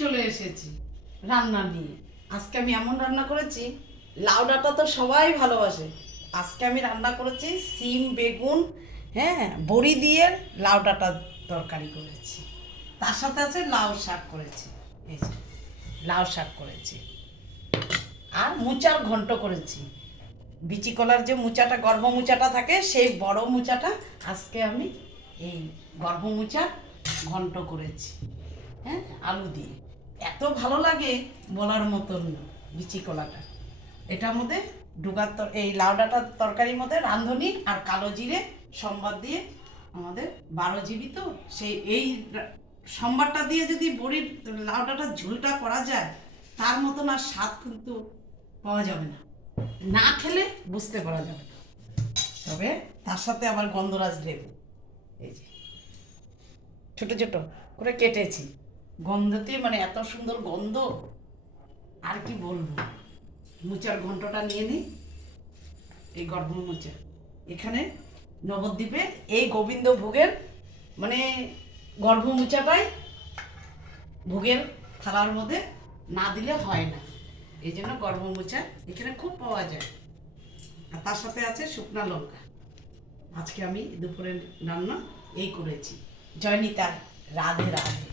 চলে এসেছি রান্না নিয়ে। আজকে আমি এমন রান্না করেছি, লাউ ডাঁটা তো সবাই ভালোবাসে। আজকে আমি রান্না করেছি সিম বেগুন, হ্যাঁ, বড়ি দিয়ে লাউ ডাঁটা তরকারি করেছি। তার সাথে আছে লাউ শাক করেছি, এই যে লাউ শাক করেছি। আর মোচার ঘন্ট করেছি। বিচি কলার যে মোচাটা, গর্ভ মোচাটা থাকে, সেই বড় মোচাটা আজকে আমি এই গর্ভ মোচার ঘন্ট করেছি, হ্যাঁ, আলু দিয়ে। এত ভালো লাগে বলার মতন না। বিচি কলাটা এটার মধ্যে এই লাউ ডাঁটার তরকারির মধ্যে রাঁধুনি আর কালো জিরে সম্বার দিয়ে, আমাদের 12 জিবি তো সেই সম্বারটা দিয়ে যদি বড়ির লাউ ডাঁটার ঝোলটা করা যায়, তার মতন আর স্বাদ কিন্তু পাওয়া যাবে না। না খেলে বুঝতে পারা যাবে না। তবে তার সাথে আবার গন্ধরাজ লেবু, এই যে ছোট ছোট করে কেটেছি। গন্ধতে মানে এত সুন্দর গন্ধ, আর কি বলবো। মোচার ঘন্টটা নিয়ে নিই, এই গর্ভ মোচা। এখানে নবদ্বীপে এই গোবিন্দ ভোগের মানে গর্ভ মোচাটাই ভোগের থালার মধ্যে না দিলে হয় না। এই জন্য গর্ভ মোচা এখানে খুব পাওয়া যায়। আর তার সাথে আছে শুকনা লঙ্কা। আজকে আমি দুপুরের রান্না এই করেছি। জয়নিতা, রাধে রাধে।